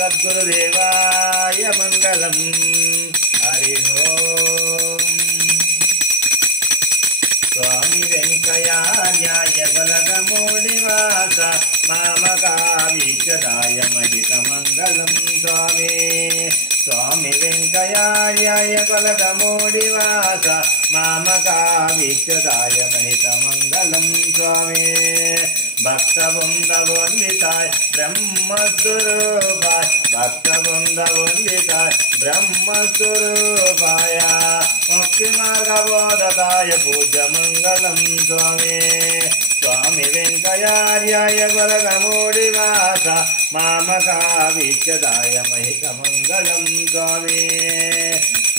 सद्गुरुदेवाय मंगलम। हरि ओम। स्वामी वेंकयार्याय बलगमूनिवास मामकावीक्षदाय महितमंगलम। स्वामी वेंकयार्याय बलगमूनिवास मामकावीक्षदाय महितमंगलम। स्वामी भक्तवृंदवंदिताय ब्रह्मस्वरूपाय भक्तवृंदवंदिताय ब्रह्मस्वरूपाय मुक्तिमार्गबोधकाय पूज्यमंगलम। स्वामी वेंकयार्याय बलगमूनिवास मामकावीक्षदाय महितमंगलम। स्वामी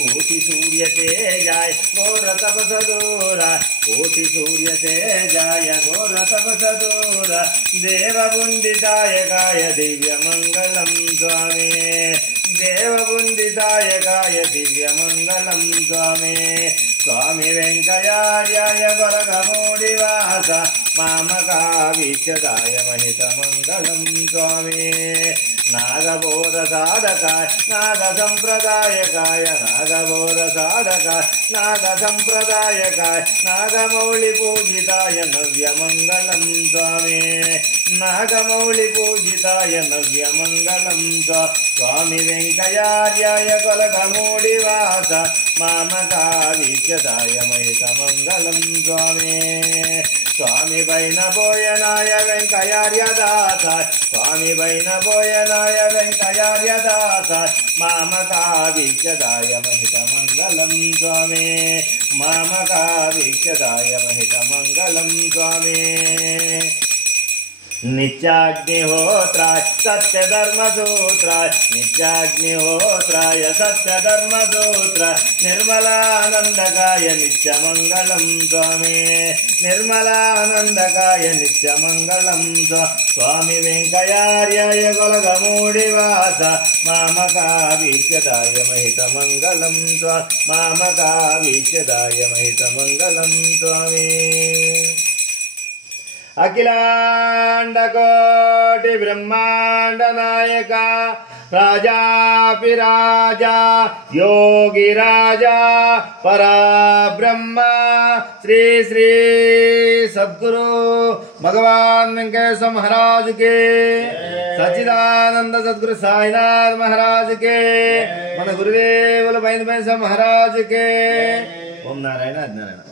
कोटि सूर्य तेजाय घोर तपसदूराय कोटि सूर्य तेजाय घोर तपसदूराय देववुंदिताय गाय दिव्य मंगलम। स्वामी देववुंदिताय गाय दिव्य मंगलम। स्वामी वेंकयार्याय बलगमूनिवास मामकावीक्षदाय महितमंगलम। स्वामी नागबोध साधकाय नाग संप्रदायकाय नागबोध साधकाय नाग संप्रदायकाय नागमौली पूजिताय नव्य मंगलम। स्वामी नागमौली पूजिताय नव्य मंगलम। स्वामी वेंकयार्याय बलगमूनिवास मामकावीक्षदाय महितमंगलम। स्वामी वैनबोयनाय वेंकयार्यदासाय स्वामी वैनबोयनाय वेंकयार्यदासाय मामकावीक्षदाय महितमंगलम। स्वामी मामकावीक्षदाय महितमंगलम। स्वामी नित्याग्निहोत्राय सत्यधर्मसूत्राय नित्याग्निहोत्राय सत्यधर्मसूत्राय निर्मलानंदकाय नित्यमंगलम। स्वामी निर्मलानंदकाय नित्यमंगलम। स्वामी वेंकयार्याय बलगमूनिवास मामकावीक्षदाय महितमंगलम। मामकावीक्षदाय महितमंगलम। स्वामी अखिलांडकोटि ब्रह्मांड नायका राजापिराजा योगी राजा पराब्रह्म श्री श्री सद्गुरु भगवान वेंकटेश्वर महाराज के सच्चिदानंद सद्गुरु साईनाथ महाराज के मन गुरुदेव महाराज के। ओम नारायण नारायण।